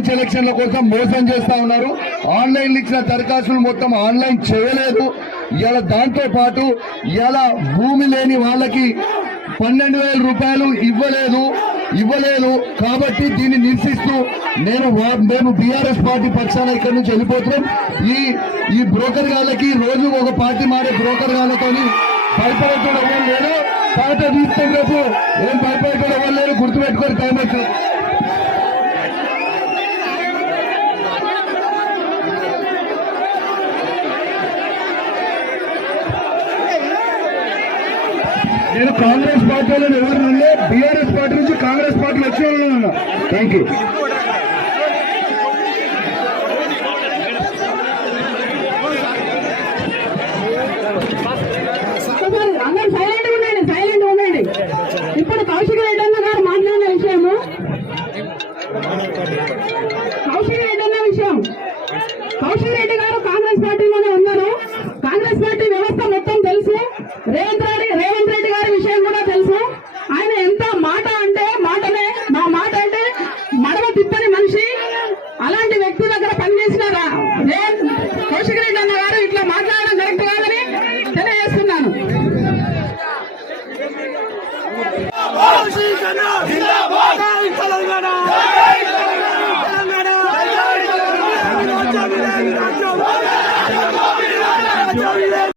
సర్పంచ్ ఎలక్షన్ల కోసం మోసం చేస్తా ఉన్నారు. ఆన్లైన్ ఇచ్చిన దరఖాస్తులు మొత్తం ఆన్లైన్ చేయలేదు. ఇలా దాంతో పాటు ఇలా భూమి లేని వాళ్ళకి 12,000 రూపాయలు ఇవ్వలేదు. కాబట్టి దీన్ని నిరసిస్తూ మేము బీఆర్ఎస్ పార్టీ పక్షాన ఇక్కడి నుంచి వెళ్ళిపోతున్నాం. ఈ బ్రోకర్ గాళ్ళకి రోజు ఒక పార్టీ మారే బ్రోకర్ గాళ్ళతో భయపడేటోడు ఎవరు లేరు. పాట తీసుకుని రేపు ఏం భయపడేటోడు ఎవరు లేరు. గుర్తుపెట్టుకొని టైం వచ్చింది. నేను కాంగ్రెస్ పార్టీలో ఎవరినంటే బీఆర్ఎస్ పార్టీ నుంచి కాంగ్రెస్ పార్టీలో వచ్చే వాళ్ళన్నా. Thank you. సైలెంట్ ఉండండి. ఇప్పుడు కౌశిక్ రెడ్డి అన్న గారు మాట్లాడిన విషయము కౌశిక్ రెడ్డి గారు కాంగ్రెస్ పార్టీలోనే ఉన్నారు. కాంగ్రెస్ పార్టీ వ్యవస్థ మొత్తం తెలుసు. రేవంత్ రెడ్డి గారి విషయం కూడా తెలుసు. ఆయన ఎంత మాట అంటే మాటనే, మా మాట అంటే మడవ తిప్పని మనిషి. అలాంటి వ్యక్తి దగ్గర పనిచేసిన కౌశిక్ రెడ్డి అన్న గారు ఇట్లా మాట్లాడడం కరెక్ట్ కాదని తెలియజేస్తున్నాను. తెలంగాణ